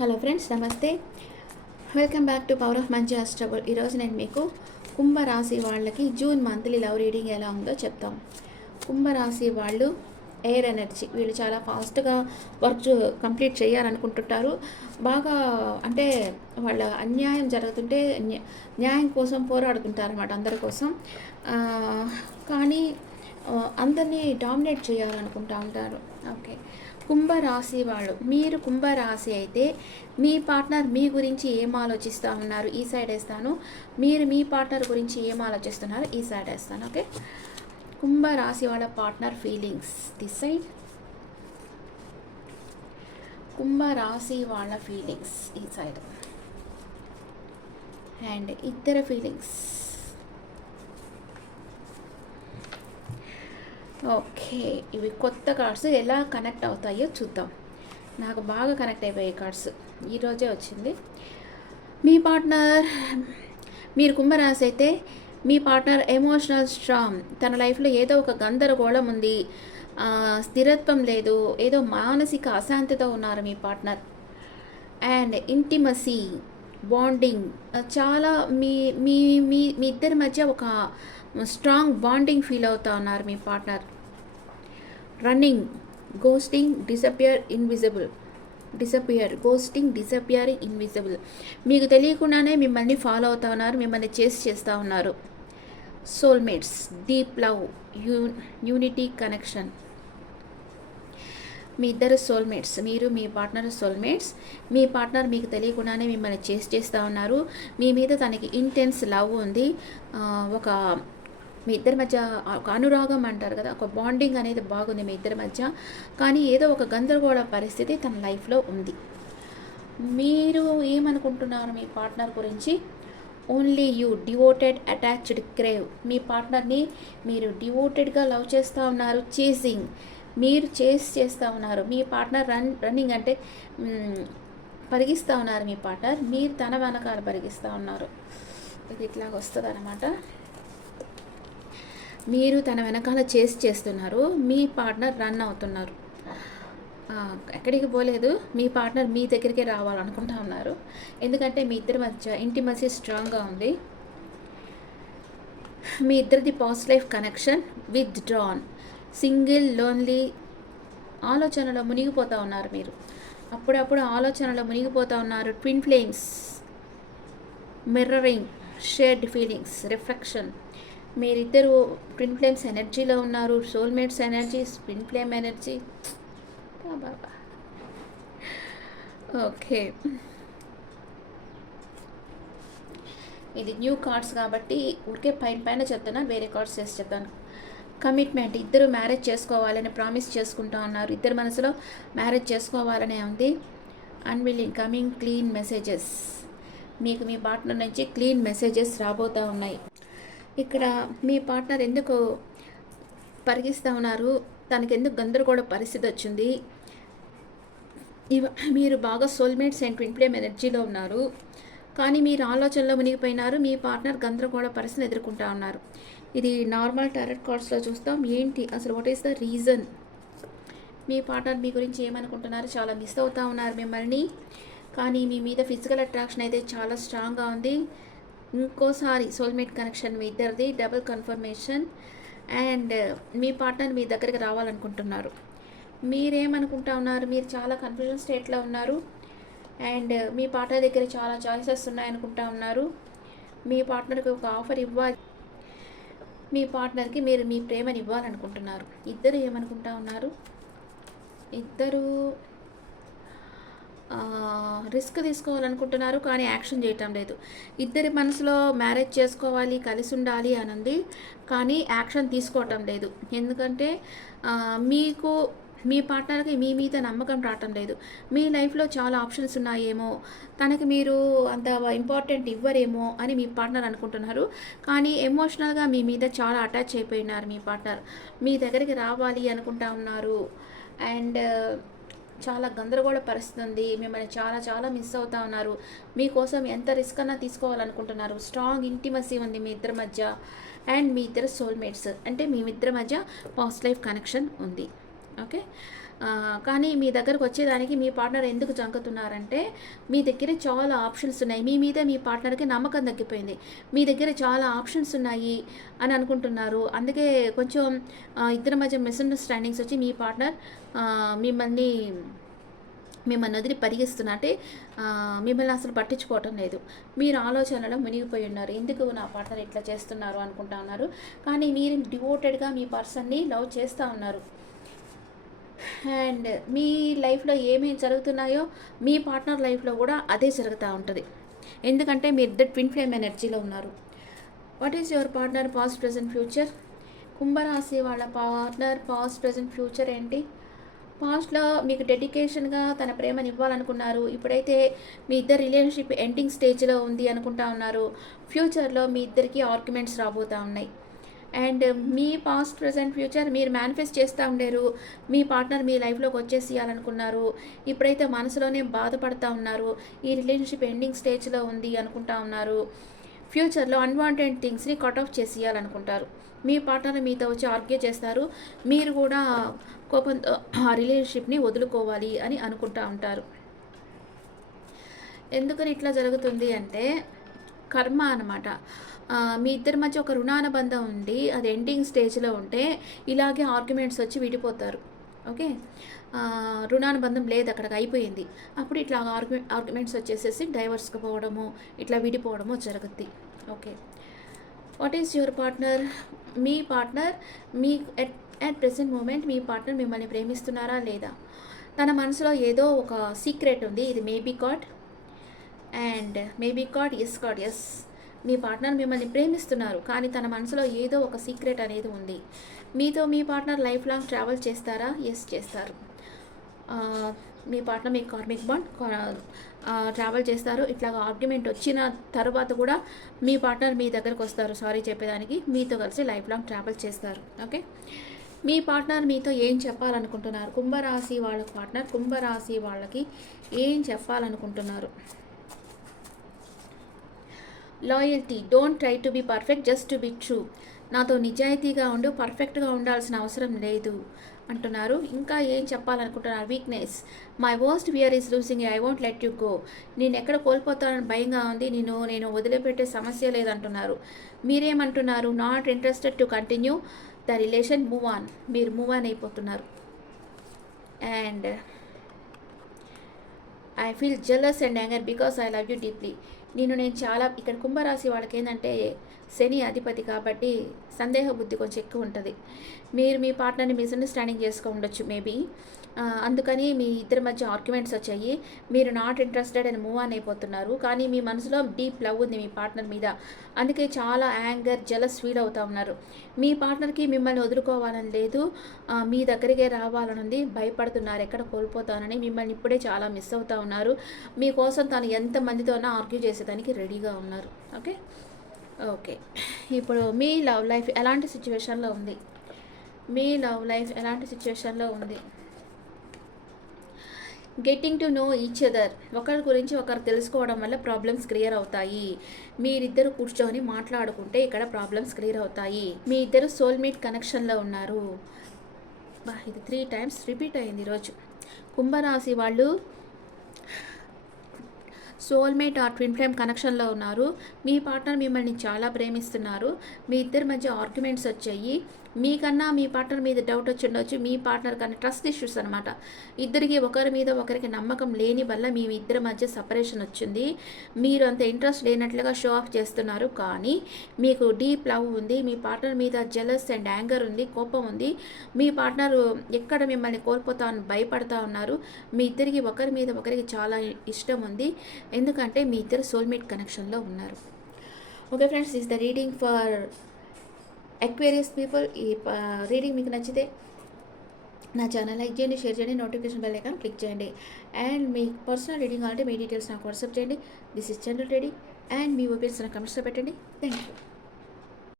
Hello friends, నమస్తే. Welcome back to power of మంచి అస్ట్రబుల్. ఈరోజు నేను మీకు కుంభరాశి వాళ్ళకి జూన్ మంత్లీ లవ్ రీడింగ్ ఎలా ఉందో చెప్తాం. కుంభరాశి వాళ్ళు ఎయిర్ ఎనర్జీ, వీళ్ళు చాలా ఫాస్ట్గా వర్క్ కంప్లీట్ చేయాలనుకుంటుంటారు. బాగా అంటే వాళ్ళ అన్యాయం జరుగుతుంటే న్యాయం కోసం పోరాడుతుంటారు అన్నమాట, అందరి కోసం. కానీ అందరినీ డామినేట్ చేయాలనుకుంటూ ఉంటారు. ఓకే, కుంభరాశి వాళ్ళు, మీరు కుంభరాశి అయితే మీ పార్ట్నర్ మీ గురించి ఏం ఆలోచిస్తూ ఉన్నారు ఈ సైడ్ వేస్తాను. మీరు మీ పార్ట్నర్ గురించి ఏం ఆలోచిస్తున్నారు ఈ సైడ్ వేస్తాను. ఓకే, కుంభరాశి వాళ్ళ పార్ట్నర్ ఫీలింగ్స్ దిస్ సైడ్, కుంభరాశి వాళ్ళ ఫీలింగ్స్ ఈ సైడ్, అండ్ ఇద్దరు ఫీలింగ్స్. ఓకే, ఇవి కొత్త కార్డ్స్ ఎలా కనెక్ట్ అవుతాయో చూద్దాం. నాకు బాగా కనెక్ట్ అయిపోయాయి కార్డ్స్, ఈరోజే వచ్చింది. మీ పార్ట్నర్, మీరు కుంభరాశి అయితే మీ పార్ట్నర్ ఎమోషనల్ స్ట్రాంగ్, తన లైఫ్లో ఏదో ఒక గందరగోళం ఉంది, స్థిరత్వం లేదు, ఏదో మానసిక అశాంతితో ఉన్నారు మీ పార్ట్నర్. అండ్ ఇంటిమసీ, బాండింగ్, చాలా మీ మీ మీ మీ ఇద్దరి మధ్య ఒక స్ట్రాంగ్ బాండింగ్ ఫీల్ అవుతా ఉన్నారు మీ partner. Running, ghosting, disappearing, invisible, మీకు తెలియకుండానే మిమ్మల్ని ఫాలో అవుతా ఉన్నారు, మిమ్మల్ని చేసి చేస్తూ ఉన్నారు. Soulmates, deep love, unity connection, మీ ఇద్దరు సోల్మేట్స్, మీరు మీ పార్ట్నర్ సోల్మేట్స్. మీ పార్ట్నర్ మీకు తెలియకుండానే మిమ్మల్ని చేస్తూ ఉన్నారు. మీ మీద తనకి ఇంటెన్స్ లవ్ ఉంది. ఒక మీ ఇద్దరి మధ్య ఒక అనురాగం అంటారు కదా, ఒక బాండింగ్ అనేది బాగుంది మీ ఇద్దరి మధ్య. కానీ ఏదో ఒక గందరగోళ పరిస్థితి తన లైఫ్లో ఉంది. మీరు ఏమనుకుంటున్నారు మీ పార్ట్నర్ గురించి? Only you, devoted, attached, crave. మీ పార్ట్నర్ని మీరు డివోటెడ్గా లవ్ చేస్తూ ఉన్నారు. చేసింగ్, మీరు చేస్తూ ఉన్నారు. మీ పార్ట్నర్ రన్నింగ్ అంటే పరిగిస్తూ ఉన్నారు మీ పార్ట్నర్, మీరు తన వెనకాల పరిగిస్తూ ఉన్నారు. ఇది ఇట్లాగ వస్తుంది అన్నమాట. మీరు తన వెనకాల చేస్తున్నారు, మీ పార్ట్నర్ రన్ అవుతున్నారు. ఎక్కడికి పోలేదు, మీ పార్ట్నర్ మీ దగ్గరికి రావాలనుకుంటా ఉన్నారు. ఎందుకంటే మీ ఇద్దరి మధ్య ఇంటిమసీ స్ట్రాంగ్గా ఉంది. మీ ఇద్దరిది past life connection, withdrawn, single, lonely, ఆలోచనలో మునిగిపోతూ ఉన్నారు మీరు. అప్పుడప్పుడు ఆలోచనలో మునిగిపోతూ ఉన్నారు. Twin flames, mirroring, shared feelings, reflection. మీరిద్దరు ట్విన్ ఫ్లేమ్స్ ఎనర్జీలో ఉన్నారు. Soulmates energy, twin flame energy. బాబా, ఓకే, ఇది న్యూ కార్డ్స్ కాబట్టి ఊరికే పైన చెప్తున్నా, వేరే కార్డ్స్ చేసి చెప్తాను. కమిట్మెంట్, ఇద్దరు మ్యారేజ్ చేసుకోవాలని ప్రామిస్ చేసుకుంటా ఉన్నారు. ఇద్దరు మనసులో మ్యారేజ్ చేసుకోవాలనే ఉంది. అన్విల్లింగ్, కమింగ్ క్లీన్ మెసేజెస్, మీకు మీ పార్ట్నర్ నుంచి క్లీన్ మెసేజెస్ రాబోతూ ఉన్నాయి. ఇక్కడ మీ పార్ట్నర్ ఎందుకు పరిగిస్తూ ఉన్నారు, తనకెందుకు గందరగోళ పరిస్థితి వచ్చింది. మీరు బాగా సోల్మేట్స్ అండ్ ట్విన్ ఫ్లేమ్ ఎనర్జీలో ఉన్నారు, కానీ మీరు ఆలోచనలో మునిగిపోయినారు. మీ పార్ట్నర్ గందరగోళ పరిస్థితిని ఎదుర్కొంటూ ఉన్నారు. ఇది నార్మల్ టారెట్ కార్డ్స్లో చూస్తాం. ఏంటి అసలు, వాట్ ఈస్ ద రీజన్? మీ పార్ట్నర్ మీ గురించి ఏమనుకుంటున్నారు? చాలా మిస్ అవుతూ ఉన్నారు మిమ్మల్ని, కానీ మీ మీద ఫిజికల్ అట్రాక్షన్ అయితే చాలా స్ట్రాంగ్గా ఉంది. ఇంకోసారి సోల్మేట్ కనెక్షన్ మీ ఇద్దరిది, డబుల్ కన్ఫర్మేషన్. అండ్ మీ పార్ట్నర్ మీ దగ్గరికి రావాలనుకుంటున్నారు. మీరేమనుకుంటా ఉన్నారు? మీరు చాలా కన్ఫ్యూజన్ స్టేట్లో ఉన్నారు. అండ్ మీ పార్ట్నర్ దగ్గర చాలా చాయిసెస్ ఉన్నాయనుకుంటా ఉన్నారు. మీ పార్ట్నర్కి ఒక ఆఫర్ ఇవ్వాలి, మీ పార్ట్నర్కి మీరు మీ ప్రేమని ఇవ్వాలనుకుంటున్నారు. ఇద్దరు ఏమనుకుంటా ఉన్నారు? ఇద్దరు రిస్క్ తీసుకోవాలనుకుంటున్నారు, కానీ యాక్షన్ చేయటం లేదు. ఇద్దరి మనసులో మ్యారేజ్ చేసుకోవాలి, కలిసి ఉండాలి అని ఉంది, కానీ యాక్షన్ తీసుకోవటం లేదు. ఎందుకంటే మీకు మీ పార్ట్నర్కి మీ మీద నమ్మకం రావటం లేదు. మీ లైఫ్లో చాలా ఆప్షన్స్ ఉన్నాయేమో, తనకి మీరు అంత ఇంపార్టెంట్ ఇవ్వరేమో అని మీ పార్ట్నర్ అనుకుంటున్నారు. కానీ ఎమోషనల్గా మీ మీద చాలా అటాచ్ అయిపోయినారు. మీ పార్ట్నర్ మీ దగ్గరికి రావాలి అనుకుంటా ఉన్నారు. అండ్ చాలా గందరగోళ పరిస్థితి ఉంది. మిమ్మల్ని చాలా చాలా మిస్ అవుతూ ఉన్నారు. మీకోసం ఎంత రిస్క్ అన్నా తీసుకోవాలనుకుంటున్నారు. స్ట్రాంగ్ ఇంటిమసీ ఉంది మీ ఇద్దరి మధ్య. అండ్ మీ ఇద్దరు సోల్మేట్స్ అంటే మీ ఇద్దరి మధ్య పాస్ట్ లైఫ్ కనెక్షన్ ఉంది. ఓకే, కానీ మీ దగ్గరకు వచ్చేదానికి మీ పార్ట్నర్ ఎందుకు జంకుతున్నారంటే, మీ దగ్గర చాలా ఆప్షన్స్ ఉన్నాయి. మీ మీద మీ పార్ట్నర్‌కి నమ్మకం తగ్గిపోయింది. మీ దగ్గర చాలా ఆప్షన్స్ ఉన్నాయి అని అనుకుంటున్నారు. అందుకే కొంచెం ఇద్దరి మధ్య మిస్‌అండర్‌స్టాండింగ్స్ వచ్చి మీ పార్ట్నర్ మిమ్మల్ని వదిలి పరిగిస్తున్నా అంటే మిమ్మల్ని అసలు పట్టించుకోవటం లేదు. మీరు ఆలోచనలో మునిగిపోయి ఉన్నారు. ఎందుకు నా పార్ట్నర్ ఇట్లా చేస్తున్నారు అనుకుంటా ఉన్నారు. కానీ మీరు డివోటెడ్‌గా మీ పర్సన్‌ని లవ్ చేస్తూ ఉన్నారు. అండ్ మీ లైఫ్లో ఏమేమి జరుగుతున్నాయో మీ పార్ట్నర్ లైఫ్లో కూడా అదే జరుగుతూ ఉంటుంది. ఎందుకంటే మీరు ఇద్దరు ట్విన్ ఫ్లేమ్ ఎనర్జీలో ఉన్నారు. What is your partner past present future? కుంభరాశి వాళ్ళ పార్ట్నర్ పాస్ట్ ప్రెజెంట్ ఫ్యూచర్ ఏంటి? పాస్ట్లో మీకు డెడికేషన్గా తన ప్రేమను ఇవ్వాలనుకున్నారు. ఇప్పుడైతే మీ ఇద్దరు రిలేషన్షిప్ ఎండింగ్ స్టేజ్లో ఉంది అనుకుంటా ఉన్నారు. ఫ్యూచర్లో మీ ఇద్దరికి ఆర్గ్యుమెంట్స్ రాబోతూ ఉన్నాయి. And me past present future మీరు మేనిఫెస్ట్ చేస్తూ ఉండేరు. మీ పార్ట్నర్ మీ లైఫ్లోకి వచ్చేసేయాలనుకున్నారు. ఇప్పుడైతే మనసులోనే బాధపడుతూ ఉన్నారు. ఈ రిలేషన్షిప్ ఎండింగ్ స్టేజ్లో ఉంది అనుకుంటా ఉన్నారు. ఫ్యూచర్లో అన్వాంటెడ్ థింగ్స్ని కట్ ఆఫ్ చేసేయాలనుకుంటారు. మీ పార్ట్నర్ మీతో వచ్చి ఆర్గ్యూ చేస్తారు. మీరు కూడా కోపంతో ఆ రిలేషన్షిప్ని వదులుకోవాలి అని అనుకుంటూ ఉంటారు. ఎందుకని ఇట్లా జరుగుతుంది అంటే కర్మ అనమాట. మీ ఇద్దరి మధ్య ఒక రుణానుబంధం ఉండి అది ఎండింగ్ స్టేజ్లో ఉంటే ఇలాగే ఆర్గ్యుమెంట్స్ వచ్చి విడిపోతారు. ఓకే, రుణానుబంధం లేదు, అక్కడికి అయిపోయింది. అప్పుడు ఇట్లా ఆర్గ్యుమెంట్స్ వచ్చేసేసి డైవర్స్కి పోవడము, ఇట్లా విడిపోవడము జరుగుద్ది. Okay, what is your partner? మీ పార్ట్నర్ మీ అట్ ప్రెసెంట్ మూమెంట్ మీ పార్ట్నర్ మిమ్మల్ని ప్రేమిస్తున్నారా లేదా? తన మనసులో ఏదో ఒక సీక్రెట్ ఉంది. ఇది maybe God and maybe God, yes God, yes. మీ పార్ట్నర్ మిమ్మల్ని ప్రేమిస్తున్నారు, కానీ తన మనసులో ఏదో ఒక సీక్రెట్ అనేది ఉంది. మీతో మీ పార్ట్నర్ లైఫ్ లాంగ్ ట్రావెల్ చేస్తారా? ఎస్, చేస్తారు. మీ పార్ట్నర్ మీ కార్మిక్ బాండ్ ట్రావెల్ చేస్తారు. ఇట్లా ఆర్గ్యుమెంట్ వచ్చిన తర్వాత కూడా మీ పార్ట్నర్ మీ దగ్గరకు వస్తారు సారీ చెప్పేదానికి. మీతో కలిసి లైఫ్ లాంగ్ ట్రావెల్ చేస్తారు. ఓకే, మీ పార్ట్నర్ మీతో ఏం చెప్పాలనుకుంటున్నారు? కుంభరాశి వాళ్ళ పార్ట్నర్ కుంభరాశి వాళ్ళకి ఏం చెప్పాలనుకుంటున్నారు? Loyalty, don't try to be perfect, just to be true. నాతో నిజాయితీగా ఉండు, పర్ఫెక్ట్గా ఉండాల్సిన అవసరం లేదు అంటున్నారు. ఇంకా ఏం చెప్పాలనుకుంటున్నారు? Weakness, my worst fear is losing I won't let you go. నేను ఎక్కడ కోల్పోతానని భయంగా ఉంది, నేను వదిలిపెట్టే సమస్య లేదంటున్నారు. మీరేమంటున్నారు? Not interested to continue the relation, move on. మీరు మూవ్ ఆన్ అయిపోతున్నారు. And I feel jealous and anger because I love you deeply. నేను చాలా ఇక్కడ కుంభరాశి వాళ్ళకి ఏంటంటే శని అధిపతి కాబట్టి సందేహ బుద్ధి కొంచెం ఎక్కువ ఉంటుంది. మీరు మీ పార్ట్నర్ని మిస్అండర్స్టాండింగ్ చేసుకో ఉండొచ్చు మేబీ. అందుకని మీ ఇద్దరి మధ్య ఆర్గ్యుమెంట్స్ వచ్చాయి. మీరు నాట్ ఇంట్రెస్టెడ్ అని మూవ్ ఆన్ అయిపోతున్నారు. కానీ మీ మనసులో డీప్ లవ్ ఉంది మీ పార్ట్నర్ మీద. అందుకే చాలా యాంగర్ జెలస్ ఫీల్ అవుతూ ఉన్నారు. మీ పార్ట్నర్కి మిమ్మల్ని వదులుకోవాలని లేదు, మీ దగ్గరికే రావాలని ఉంది. భయపడుతున్నారు ఎక్కడ కోల్పోతానని. మిమ్మల్ని ఇప్పుడే చాలా మిస్ అవుతూ ఉన్నారు. మీకోసం తను ఎంతమందితోనో ఆర్గ్యూ చేసేదానికి రెడీగా ఉన్నారు. ఓకే ఓకే, ఇప్పుడు మీ లవ్ లైఫ్ ఎలాంటి సిచ్యువేషన్లో ఉంది? మీ లవ్ లైఫ్ ఎలాంటి సిచ్యువేషన్లో ఉంది? Getting to know each other, ఒకరి గురించి ఒకరు తెలుసుకోవడం వల్ల ప్రాబ్లమ్స్ క్లియర్ అవుతాయి. మీరిద్దరు కూర్చొని మాట్లాడుకుంటే ఇక్కడ ప్రాబ్లమ్స్ క్లియర్ అవుతాయి. మీ ఇద్దరు సోల్మేట్ కనెక్షన్లో ఉన్నారు. ఇది 3 times రిపీట్ అయింది ఈరోజు. కుంభరాశి వాళ్ళు సోల్మేట్ ఆర్ ట్విన్ ఫ్లేమ్ కనెక్షన్లో ఉన్నారు. మీ పార్ట్నర్ మిమ్మల్ని చాలా ప్రేమిస్తున్నారు. మీ ఇద్దరి మధ్య ఆర్గ్యుమెంట్స్ వచ్చాయి. మీకన్నా మీ పార్ట్నర్ మీద డౌట్ వచ్చి ఉండొచ్చు. మీ పార్ట్నర్ కన్నా ట్రస్ట్ ఇష్యూస్ అనమాట. ఇద్దరికి ఒకరి మీద ఒకరికి నమ్మకం లేని వల్ల మీ ఇద్దరి మధ్య సపరేషన్ వచ్చింది. మీరు అంత ఇంట్రెస్ట్ లేనట్లుగా షో ఆఫ్ చేస్తున్నారు, కానీ మీకు డీప్ లవ్ ఉంది. మీ పార్ట్నర్ మీద జెలస్ అండ్ యాంగర్ ఉంది, కోపం ఉంది. మీ పార్ట్నర్ ఎక్కడ మిమ్మల్ని కోల్పోతా అని భయపడతా ఉన్నారు. మీ ఇద్దరికి ఒకరి మీద ఒకరికి చాలా ఇష్టం ఉంది, ఎందుకంటే మీ ఇద్దరు సోల్మేట్ కనెక్షన్లో ఉన్నారు. Okay friends, is the reading for Aquarius people. ఈ రీడింగ్ మీకు నచ్చితే నా ఛానల్ లైక్ చేయండి, షేర్ చేయండి, నోటిఫికేషన్ బెల్ ఐకాన్ క్లిక్ చేయండి. అండ్ మీ పర్సనల్ రీడింగ్ అంటే మీ డీటెయిల్స్ నాకు వాట్సాప్ చేయండి. This is general reading and me opinions నా కమెంట్స్లో పెట్టండి. Thank you.